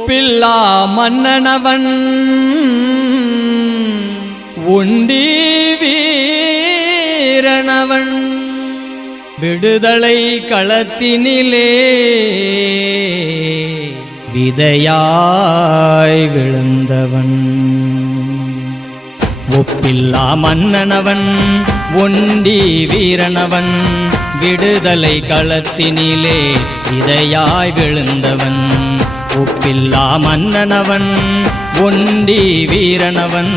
ஒப்பில்லா மன்னனவன். உண்டி வீரனவன் விடுதலை களத்தினிலே விதையாய் விழுந்தவன். ஒப்பில்லா மன்னனவன் ஒண்டி வீரனவன் விடுதலை களத்தினிலே விதையாய் விழுந்தவன். உப்பில்லா மன்னனவன் ஒண்டி வீரனவன்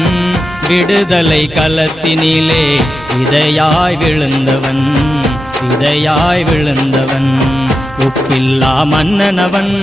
விடுதலை களத்தினிலே இதையாய் விழுந்தவன் இதையாய் விழுந்தவன். உப்பில்லா மன்னனவன்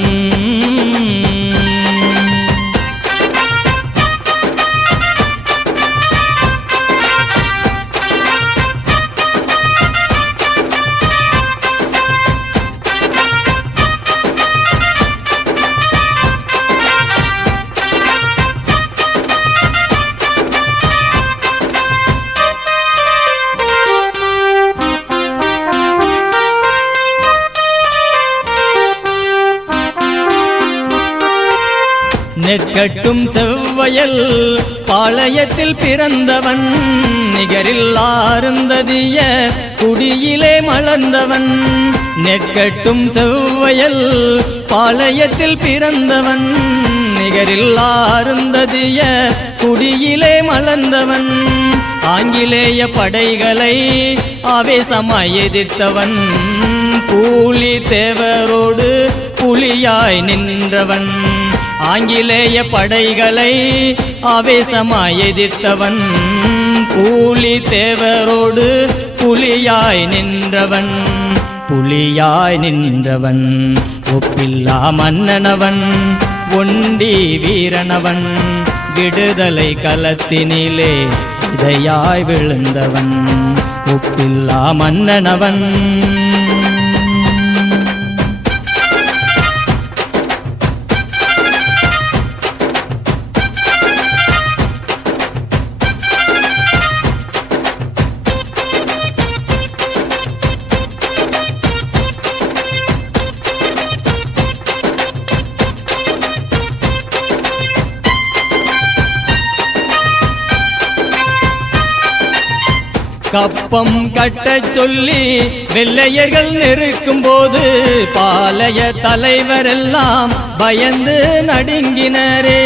கொட்டும் செவ்வையல் பாளையத்தில் பிறந்தவன் நிகரில் ஆருந்ததிய குடியிலே மலர்ந்தவன். நெற்கட்டும் செவ்வையல் பாளையத்தில் பிறந்தவன் நிகரில் ஆருந்ததிய குடியிலே மலர்ந்தவன். ஆங்கிலேய படைகளை ஆவேசமாய் எதிர்த்தவன் கூலி தேவரோடு புலியாய் நின்றவன். ஆங்கிலேய படைகளை ஆவேசமாய் எதிர்த்தவன் கூலி தேவரோடு புலியாய் நின்றவன் புலியாய் நின்றவன் ஒப்பில்லா மன்னனவன் ஒண்டி வீரனவன் விடுதலை களத்தினிலே இதையாய் விழுந்தவன் ஒப்பில்லா மன்னனவன். கப்பம் கட்ட சொல்லி வெள்ளையர்கள் நெருக்கும் போது பாளைய தலைவரெல்லாம் பயந்து நடுங்கினரே.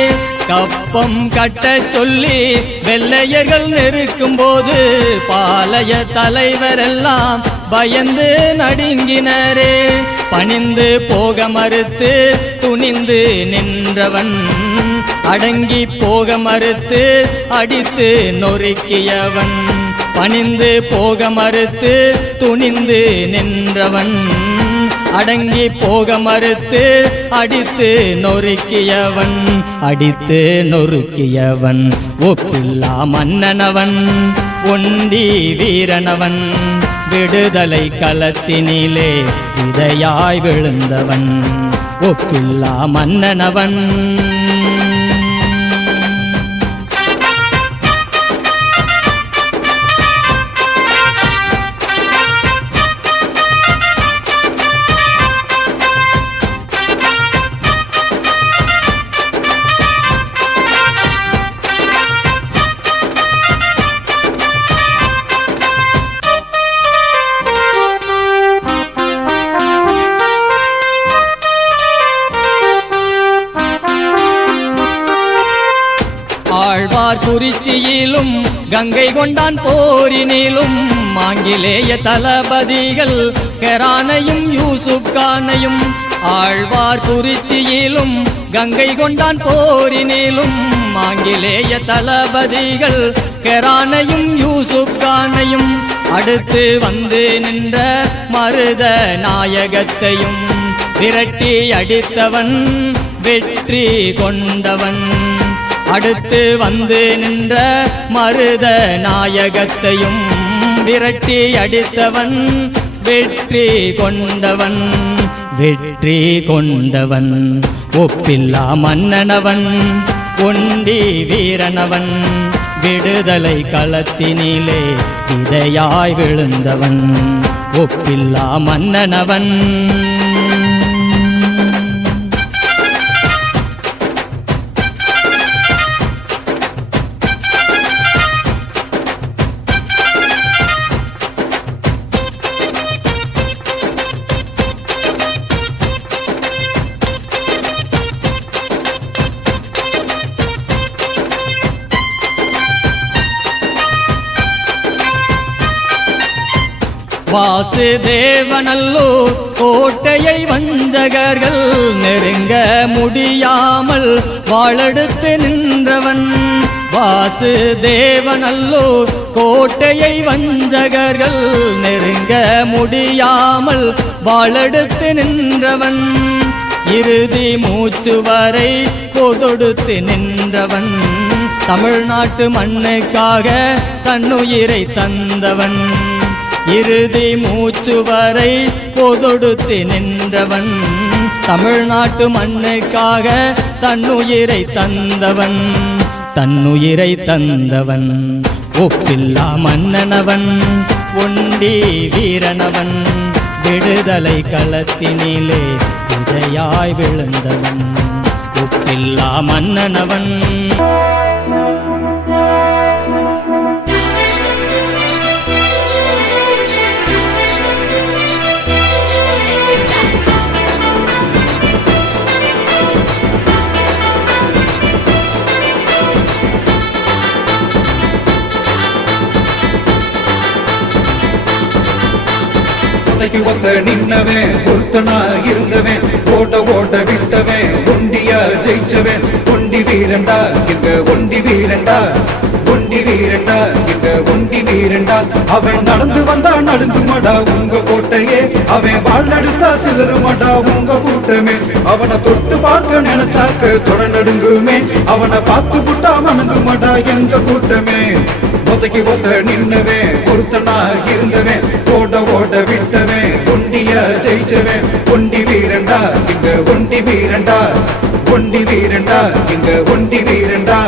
கப்பம் கட்ட சொல்லி வெள்ளையர்கள் நெருக்கும் போது பாளைய தலைவரெல்லாம் பயந்து நடுங்கினரே. பணிந்து போக மறுத்து துணிந்து நின்றவன் அடங்கி போக மறுத்து அடித்து நொறுக்கியவன். பணிந்து போக மறுத்து துணிந்து நின்றவன். அடங்கி போக மறுத்து அடித்து நொறுக்கியவன். அடித்து நொறுக்கியவன் ஒப்பில்லா மன்னனவன். ஒண்டி வீரனவன் விடுதலை களத்தினிலே இதையாய் விழுந்தவன். ஒப்பில்லா மன்னனவன். ஆழ்வார் குறிச்சியிலும் கங்கை கொண்டான் போரினிலும் ஆங்கிலேய தளபதிகள் கெரானையும் யூசுப்கானையும் ஆழ்வார் குறிச்சியிலும் கங்கை கொண்டான் போரினிலும் ஆங்கிலேய தளபதிகள் கெரானையும் யூசுப்கானையும் அடுத்து வந்து நின்ற மருத நாயகத்தையும் விரட்டி அடித்தவன் வெற்றி கொண்டவன். அடுத்து வந்து நின்ற மருத நாயகத்தையும் விரட்டி அடித்தவன் வெற்றி கொண்டவன் வெற்றி கொண்டவன். ஒப்பில்லா மன்னனவன் ஒண்டி வீரனவன் விடுதலை களத்தினிலே இதையாய் விழுந்தவன். ஒப்பில்லா மன்னனவன். வாசுதேவனல்லூர் கோட்டையை வஞ்சகர்கள் நெருங்க முடியாமல் வாழெடுத்து நின்றவன். வாசுதேவனல்லூர் கோட்டையை வஞ்சகர்கள் நெருங்க முடியாமல் வாழெடுத்து நின்றவன். இறுதி மூச்சு வரை கொதொடுத்து நின்றவன். தமிழ்நாட்டு மண்ணுக்காக தன்னுயிரை தந்தவன். இறுதி மூச்சு வரை பொதொடுத்து நின்றவன். தமிழ்நாட்டு மண்ணுக்காக தன்னுயிரை தந்தவன். தன்னுயிரை தந்தவன். ஒப்பில்லா மன்னனவன். ஒண்டி வீரனவன். விடுதலை களத்தினிலே விதையாய் விழுந்தவன். ஒப்பில்லா மன்னனவன். உதைக்கு வந்த நின்னவே ஒருத்தனா இருந்தவன் ஓட்ட ஓட்ட விட்டவன் ஒண்டியா ஜெயிச்சவன். ஒண்டி வீரண்டா எங்க ஒண்டி வீரண்டா ஒண்டி வீரண்டா எங்க ஒண்டி வீரண்டா அவன் நடந்து வந்தா நடுங்குமாடா உங்க கோட்டையே. அவன் வாழ்நடுத்தா சிதறுமாடா உங்க கூட்டமே. அவனை தொட்டு பார்க்க நினைச்சாக்க தொட நடுங்குமே. அவனை பார்த்து புட்டா வணங்குமாடா எங்க கூட்டமே. ஒதுக்கி ஒத்த நின்னவே ஒருத்தனா இருந்தவன் ஓட ஓட விட்டவன் ஒண்டிய ஜெயிச்சவன் ஒண்டி வீரண்டா இங்க ஒண்டி வீரண்டா ஒண்டி வீரண்டா இங்க ஒண்டி வீரண்டா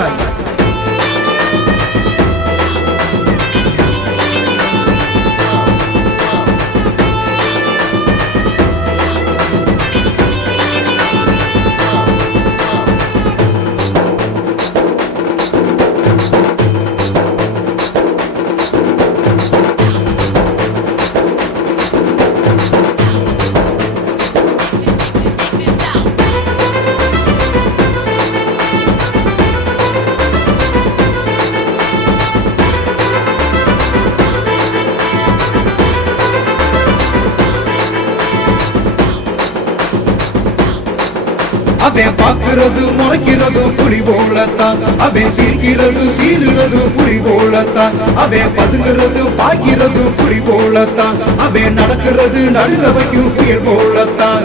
அவன் பார்க்கிறது முறைக்கிறது புலி போலத்தான். அவன் சிரிக்கிறது சீருகிறது புலி போலத்தான். அவன் பதுங்கிறது பாய்க்கிறது புலி போலத்தான். அவன் நடக்கிறது நடுங்க வைக்கும் புயல் போலத்தான்.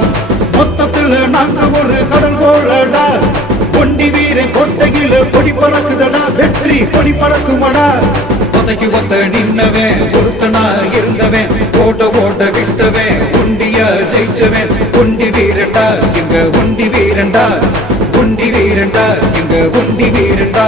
மொத்தத்துல நாங்க ஒரு கடல் போலடா. கொண்டி வீரன் கொட்டையில பொடி பறக்குதடா. வெற்றி பொடி பறக்குமடா. கொதைக்கு ஒத்த நின்னவன் ஒருத்தனா இருந்தவன் ஓட்ட ஓட்ட விட்டவன் ஒண்டிய ஜெயிச்சவன். வீரண்டா எங்க ஒண்டி வீரண்டா ஒண்டி வீரண்டா எங்க ஒண்டி வீரண்டா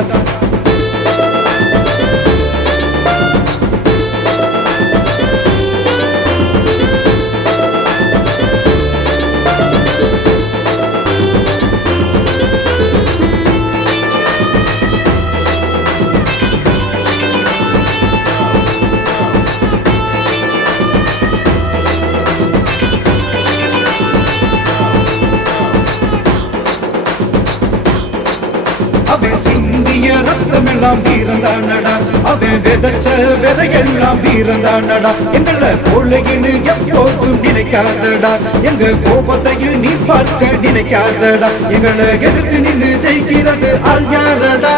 ரத்தமெல்லாம் வீரந்தானடா அவன் விதைச்ச விதை விதையெல்லாம் வீரந்தானடா எங்கள கொள்ளையின்னு எப்போதும் நினைக்காதடா. எங்க கோபத்தையும் நீ பார்க்க நினைக்காதடா. எங்களை எதிர்த்து நின்று ஜெயிக்கிறது ஆள் யாரடா?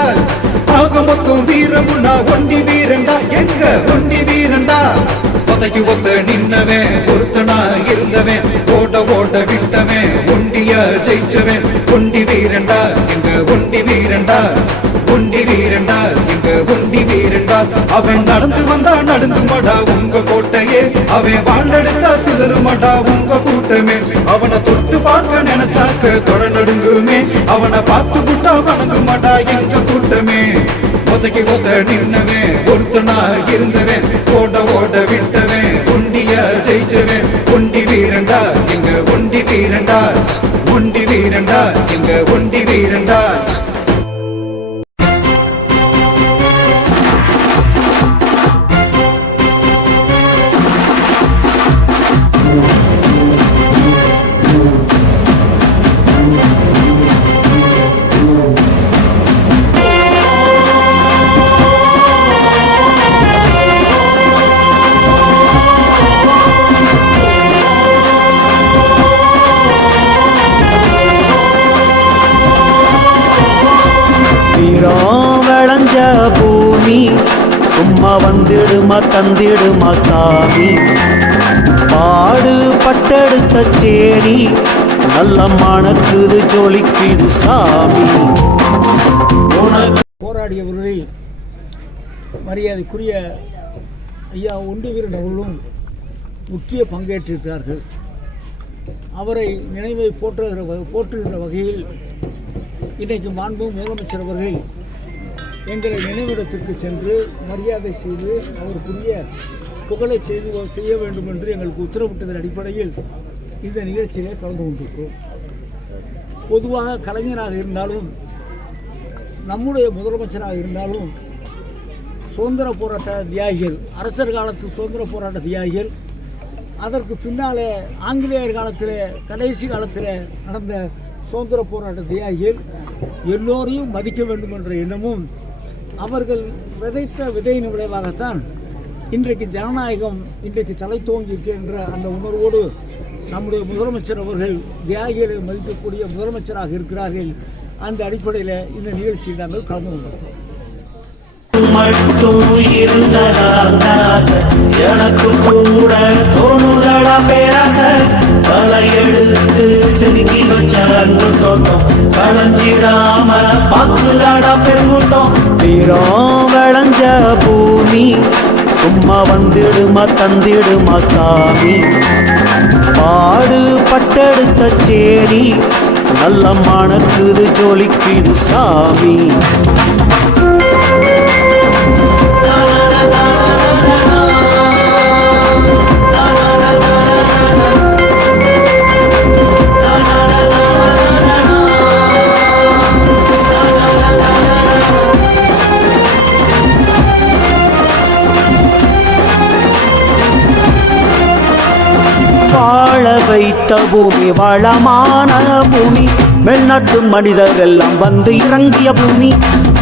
ஆக மொத்தம் வீரமுன்னா ஒண்டி வீரண்டா எங்க ஒண்டி வீரண்டா கொதைக்கு ஒத்த நின்னவன் ஒருத்தனா இருந்தவன் ஓட ஓட விட்டவன் ஒண்டிய ஜெயிச்சவன் ஒண்டி வீரண்டா எங்க ஒண்டி வீரண்டா வீரண்டா எங்க ஒண்டி வீரண்டா அவன் நடந்து வந்தா நடுங்குமாடா உங்க கோட்டையே. அவன் வாழ்ந்தெடுத்தா சிதறுமாடா உங்க கூட்டமே. அவனை தொட்டு பார்க்க நினைச்சாக்க தொட நடுங்குமே. அவனை பார்த்து புட்டா மாட்டா எங்க கூட்டமே. ஒதைக்கு ஒத்த நின்னவன் ஒருத்தனா இருந்தவன் ஓட ஓட விட்டவன் ஒண்டிய ஜெயிச்சவன் ஒண்டி வீரண்டா எங்க ஒண்டி வீரண்டா ஒண்டி வீரண்டா எங்க ஒண்டி வீரண்டா வந்திடுமா தந்திடுமா சாமி? பாடு பட்டெடுத்த சேரி நல்ல மணக்குது ஜொலிக்குது சாமி. போராடியவர்களில் மரியாதைக்குரிய ஐயா ஒண்டி வீரன் அவர்களும் முக்கிய பங்கேற்றிருக்கிறார்கள். அவரை நினைவை போற்றுகிற போற்றுகிற வகையில் இன்றைக்கு மாண்பு முதலமைச்சர் அவர்கள் எங்களை நினைவிடத்திற்கு சென்று மரியாதை செய்து அவருக்குரிய புகழை செய்து செய்ய வேண்டும் என்று எங்களுக்கு உத்தரவிட்டதன் அடிப்படையில் இந்த நிகழ்ச்சியிலே கலந்து கொண்டிருக்கிறோம். பொதுவாக கலைஞராக இருந்தாலும் நம்முடைய முதலமைச்சராக இருந்தாலும் சுதந்திர போராட்ட தியாகிகள் அரசர் காலத்து சுதந்திர போராட்ட தியாகிகள் அதற்கு பின்னாலே ஆங்கிலேயர் காலத்தில் கடைசி காலத்தில் நடந்த சுதந்திர போராட்ட தியாகிகள் எல்லோரையும் மதிக்க வேண்டும் என்ற எண்ணமும் அவர்கள் விதைத்த விதையின் விளைவாகத்தான் இன்றைக்கு ஜனநாயகம் இன்றைக்கு தலை தோங்கியிருக்கின்ற அந்த உணர்வோடு நம்முடைய முதலமைச்சர் அவர்கள் தியாகிகளை மதிக்கக்கூடிய முதலமைச்சராக இருக்கிறார்கள். அந்த அடிப்படையில் இந்த நிகழ்ச்சியில் நாங்கள் கலந்து கொண்டோம் மட்டும் இருந்ததாச எனக்கு கூட தோணுதடா பேராச பல தலையெடுத்து செதுக்கி வச்ச தோட்டம் களைஞ்சிடாம பாக்குதாடா பெருங்கூட்டம் தீரம் விளைஞ்ச பூமி சும்மா வந்துடுமா தந்திடுமா சாமி பாடு பட்டெடுத்த சேரி நல்ல மணக்குது ஜொலிக்குது சாமி. வைத்த பூமி வளமான பூமி வெளிநாட்டு மனிதர் எல்லாம் வந்து இறங்கிய பூமி.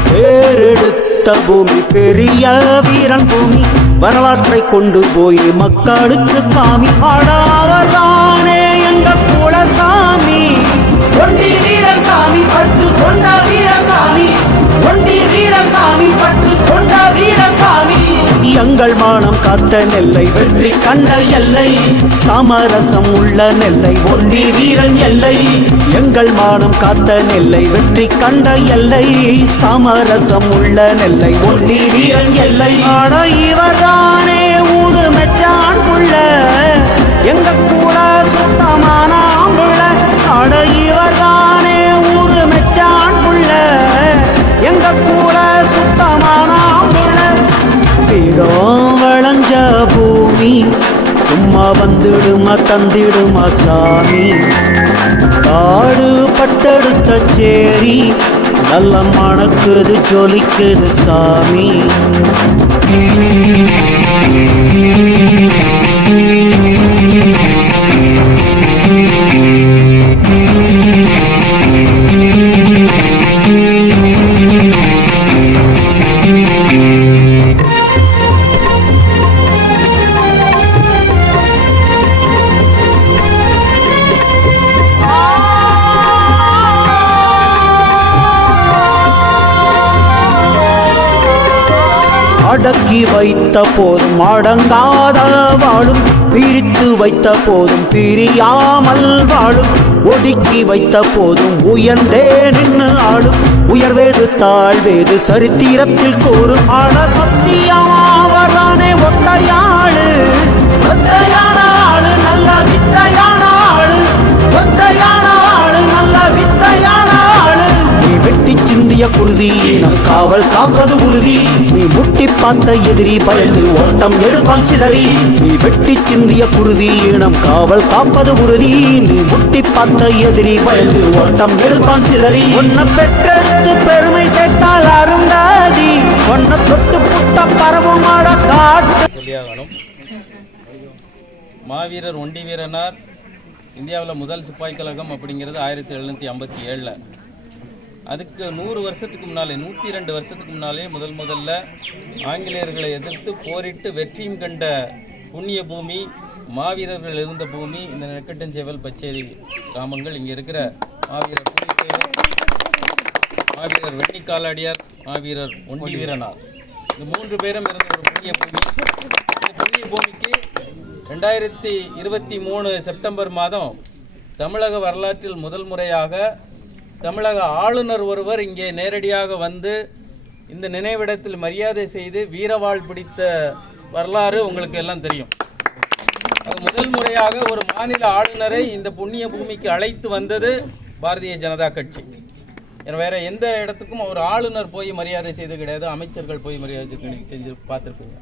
பேரெடுத்த பூமி பெரிய வீரன் பூமி. வரலாற்றை கொண்டு போய் மக்களுக்கு காமி. பாடாவதானே எங்க குலசாமி. ஒண்டி வீரசாமி பட்டு கொண்ட வீரசாமி. ஒண்டி வீரசாமி பட்டு கொண்ட வீரசாமி. எங்கள் மானம் காத்த நெல்லை வெற்றி கண்ட எல்லை. சமரசம் உள்ள நெல்லை ஒண்டி வீரன் எல்லை. எங்கள் மானம் காத்த நெல்லை வெற்றி கண்ட எல்லை. சமரசம் உள்ள நெல்லை ஒண்டி வீரன் எல்லை. ஆட இவர்தானே ஊடு மெச்சான் புள்ள. எங்க கூட சுத்தமான ஆம்புள்ள. ஆட இவர்தானே ஊரு மெச்சான் புள்ள. எங்க கூட வீரம் வளஞ்ச பூமி. சும்மா வந்துடுமா தந்திடுமா சாமி. காடு பட்டெடுத்த சேரி. நல்ல மணக்குது ஜொலிக்குது சாமி. அடக்கி வைத்த போதும் அடங்காத வாழும் பிரித்து வைத்த போதும் பிரியாமல் வாழும் ஒடுக்கி வைத்த போதும் உயர்ந்தே நின்று ஆளும் உயர்வேது தாழ்வேது சரித்திரத்தில் கூறும். ஆட சத்தியமாவதானே ஒத்தையாளு வெட்டி குருதி. நம் காவல் காப்பது உறுதி. நீ முட்டி பார்த்த எதிரி பயந்து ஓட்டம் எடுப்பான் சிதறி. நீ வெட்டி சிந்திய குருதி. நம் காவல் காப்பது உறுதி. நீ முட்டி பார்த்த எதிரி பயந்து ஓட்டம் எடுப்பான் சிதறி. உன்னை பெற்றெடுத்து பெருமை சேர்த்தால் அருந்தாதி. உன்னை தொட்டு புட்ட பரவமாட காட்டு. சொல்லியாகணும். மாவீரர் ஒண்டி வீரனார் இந்தியாவில் முதல் சிப்பாய் கழகம் அப்படிங்கிறது ஆயிரத்தி எழுநூற்றி ஐம்பத்தி ஏழில். அதுக்கு நூறு வருஷத்துக்கு முன்னாலே நூற்றி ரெண்டு வருஷத்துக்கு முன்னாலே முதல் முதல்ல ஆங்கிலேயர்களை எதிர்த்து போரிட்டு வெற்றியும் கண்ட புண்ணிய பூமி மாவீரர்கள் இருந்த பூமி இந்த நெக்கட்டஞ்சேவல் பச்சேரி கிராமங்கள். இங்கே இருக்கிற மாவீரர் புலித்தேவர் மாவீரர் வெண்ணிக்காலாடியார் மாவீரர் ஒண்டி வீரனார் இந்த மூன்று பேரும் இருந்த ஒரு புண்ணிய பூமி. இந்த புண்ணிய பூமிக்கு ரெண்டாயிரத்தி இருபத்தி மூணு செப்டம்பர் மாதம் தமிழக வரலாற்றில் முதல் முறையாக தமிழக ஆளுநர் ஒருவர் இங்கே நேரடியாக வந்து இந்த நினைவிடத்தில் மரியாதை செய்து வீரவாள் பிடித்த வரலாறு உங்களுக்கு எல்லாம் தெரியும். அது முதல் முறையாக ஒரு மாநில ஆளுநரை இந்த புண்ணிய பூமிக்கு அழைத்து வந்தது பாரதிய ஜனதா கட்சி. வேற எந்த இடத்துக்கும் ஒரு ஆளுநர் போய் மரியாதை செய்து கிடையாது அமைச்சர்கள் போய் மரியாதை செஞ்சு- செஞ்சு பார்த்துருப்பீங்க.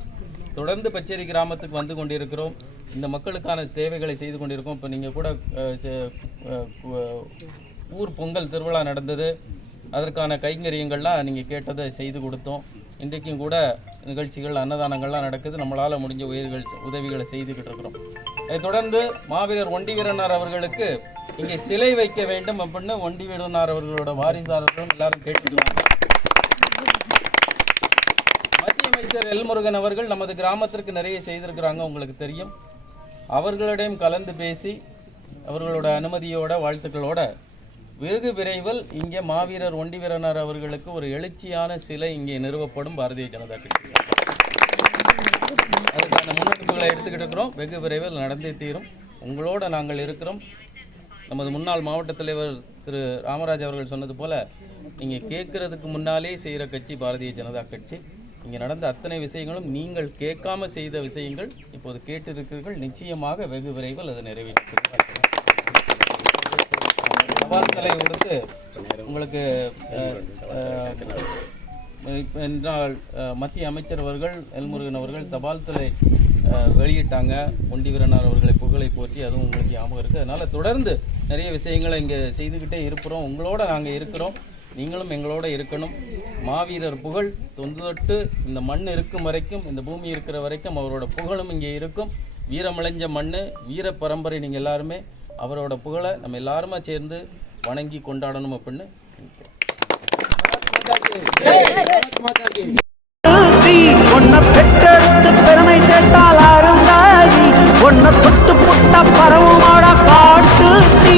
தொடர்ந்து பச்சேரி கிராமத்துக்கு வந்து கொண்டிருக்கிறோம். இந்த மக்களுக்கான தேவைகளை செய்து கொண்டிருக்கோம். இப்போ நீங்கள் கூட ஊர் பொங்கல் திருவிழா நடந்தது. அதற்கான கைங்கரியங்கள்லாம் நீங்கள் கேட்டதை செய்து கொடுத்தோம். இன்றைக்கும் கூட நிகழ்ச்சிகள் அன்னதானங்கள்லாம் நடக்குது. நம்மளால் முடிஞ்ச உயிர்கள் உதவிகளை செய்துக்கிட்டு இருக்கிறோம். அதைத் தொடர்ந்து மாவீரர் ஒண்டிவீரனார் அவர்களுக்கு இங்கே சிலை வைக்க வேண்டும் அப்படின்னு ஒண்டிவீரனார் அவர்களோட வாரிசாரர்களும் எல்லாரும் கேட்டுக்கிறாங்க மத்திய அமைச்சர் எல்முருகன் அவர்கள் நமது கிராமத்திற்கு நிறைய செய்திருக்கிறாங்க உங்களுக்கு தெரியும். அவர்களிடையும் கலந்து பேசி அவர்களோட அனுமதியோட வாழ்த்துக்களோட வெகு விரைவில் இங்கே மாவீரர் ஒண்டி வீரனார் அவர்களுக்கு ஒரு எழுச்சியான சிலை இங்கே நிறுவப்படும் பாரதிய ஜனதா கட்சி. அதுக்கான முன்னெடுப்புகளை எடுத்துக்கிட்டு இருக்கிறோம். வெகு விரைவில் நடந்தே தீரும். உங்களோட நாங்கள் இருக்கிறோம். நமது முன்னாள் மாவட்ட தலைவர் திரு ராமராஜ் அவர்கள் சொன்னது போல நீங்கள் கேட்கறதுக்கு முன்னாலே செய்கிற கட்சி பாரதிய ஜனதா கட்சி. இங்கே நடந்த அத்தனை விஷயங்களும் நீங்கள் கேட்காம செய்த விஷயங்கள் இப்போது கேட்டிருக்கிறீர்கள். நிச்சயமாக வெகு விரைவில் அதை நிறைவேற்றுவார்கள் தபால் தலை கொடுத்து உங்களுக்கு என்றால் மத்திய அமைச்சர் அவர்கள் எல்முருகன் அவர்கள் தபால் தலை வெளியிட்டாங்க. ஒண்டிவீரனார் அவர்களை புகழை போற்றி அதுவும் உங்களுக்கு ஞாபகம் இருக்குது அதனால் தொடர்ந்து நிறைய விஷயங்களை இங்கே செய்துக்கிட்டே இருக்கிறோம். உங்களோட நாங்கள் இருக்கிறோம். நீங்களும் எங்களோட இருக்கணும். மாவீரர் புகழ் தொந்தொட்டு இந்த மண் இருக்கும் வரைக்கும் இந்த பூமி இருக்கிற வரைக்கும் அவரோட புகழும் இங்கே இருக்கும். வீரமடைஞ்ச மண் வீர பரம்பரை நீங்கள் எல்லாருமே அவரோட புகழை நம்ம எல்லாருமா சேர்ந்து வணங்கி கொண்டாடணும் அப்படின்னு பெருமை சேர்த்தால் அருந்தாதி ஒன்ன தொட்டு புட்ட பரவுமாட காட்டு தீ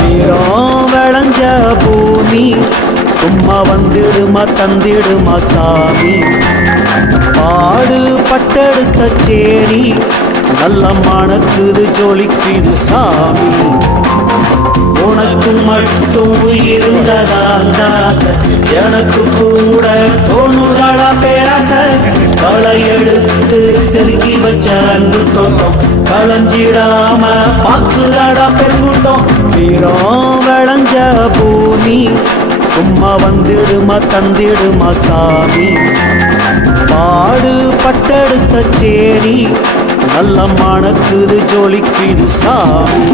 வீரம் விளைஞ்ச பூமி சும்மா வந்துடுமா தந்திடுமா சாமி பாடு பட்டெடுத்த சேரி நல்ல மணக்குது ஜொலிக்குது சாமி. உனக்கு மட்டும் இருந்ததால் தாசை. எனக்கு கூட தோணுதடா பேராச. களை எடுத்து செதுக்கி வச்ச அன்பு தோட்டம். களஞ்சிடாம பாக்குதடா பெருங்கூட்டம். வீரம் விளைஞ்ச பூமி. சும்மா வந்துடுமா தந்திடுமா சாமி. பாடு பட்டெடுத்த சேரி. நல்ல மணக்குது ஜொலிக்குது சாமி.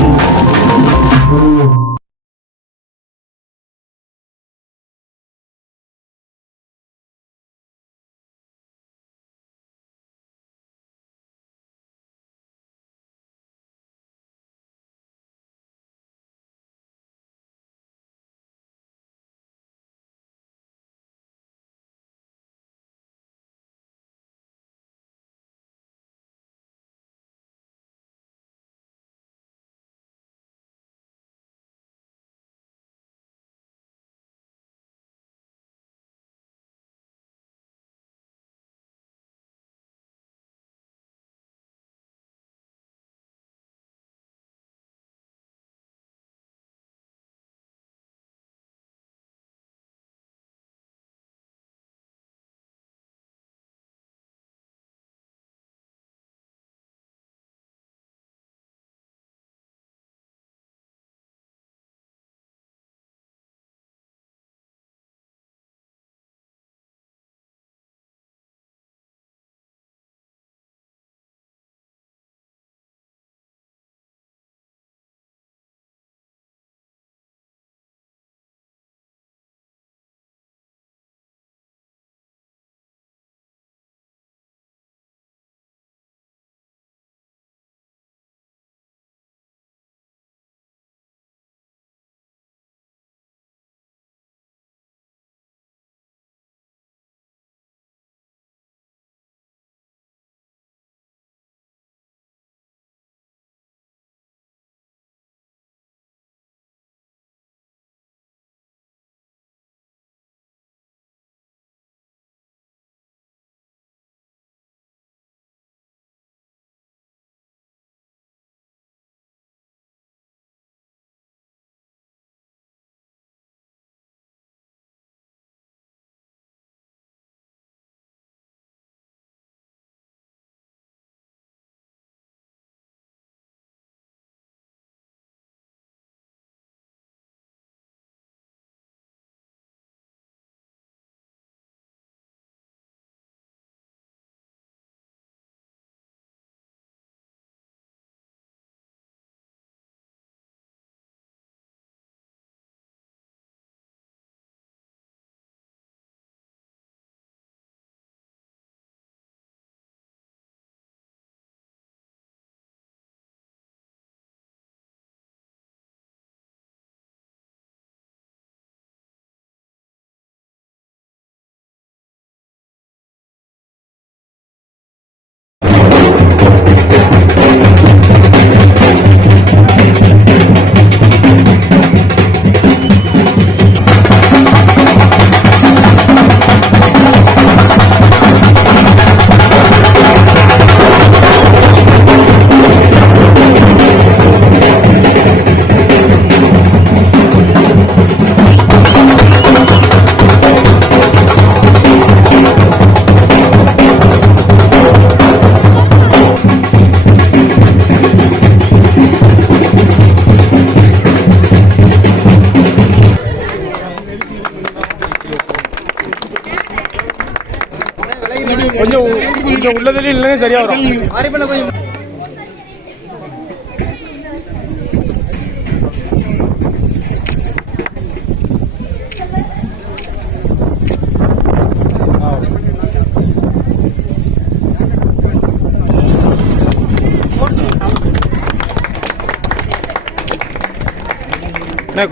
இல்லைங்க சரியா வரும்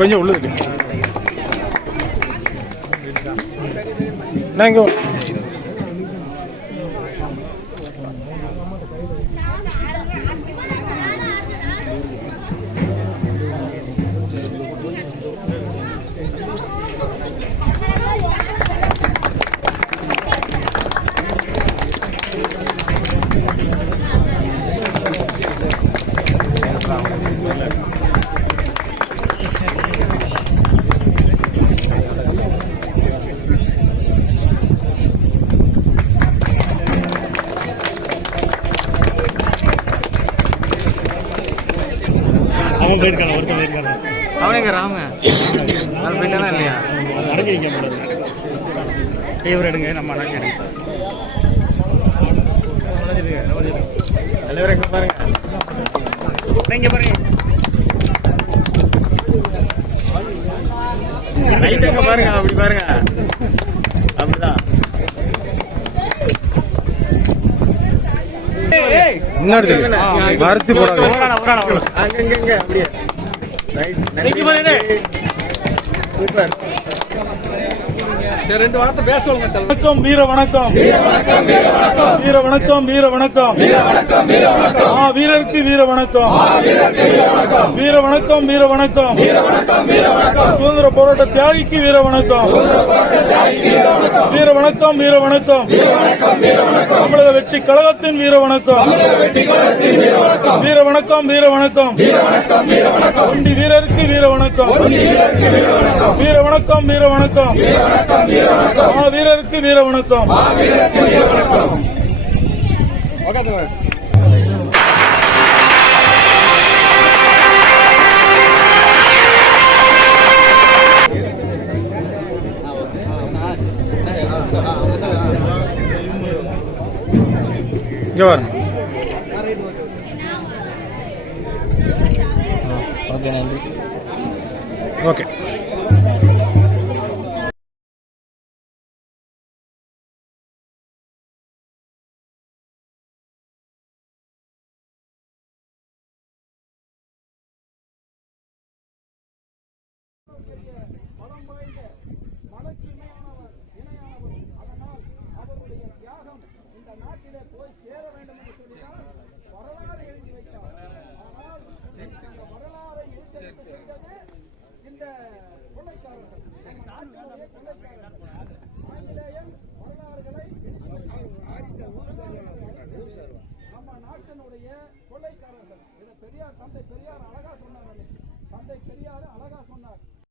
கொஞ்சம் உள்ளது நான் அவன் போயிருக்கான ஒருத்தன் போயிருக்கான. அவனுங்க ராம? அது போயிட்டானா இல்லையா? அடங்கி வைக்க முடியாது எடுங்க நம்ம அடங்கி எடுங்க. தலைவர் எங்க பாருங்க. இங்க பாருங்க. ரைட் எங்க பாருங்க அப்படி பாருங்க. முன்னாடி. மறைச்சு போடாது அங்கங்க அப்படியே. சூப்பர் சரி ரெண்டு வார்த்தை பேச சொல்லுங்க வணக்கம் வீர வணக்கம் வீர வணக்கம் வீர வணக்கம் ஆ வீரருக்கு வீர வணக்கம் வீர வணக்கம் வீர வணக்கம் சுதந்திர போராட்ட தியாகிக்கு வீர வணக்கம் வீர வணக்கம் வீர வணக்கம் தமிழக வெற்றி கழகத்தின் வீர வணக்கம் வீர வணக்கம் வீர வணக்கம் ஒண்டி வீரருக்கு வீர வணக்கம் வீர வணக்கம் வீர வணக்கம் ஆ வீரருக்கு வீர வணக்கம் இங்க ஓகே நன்றி ஓகே. நாட்டினுடைய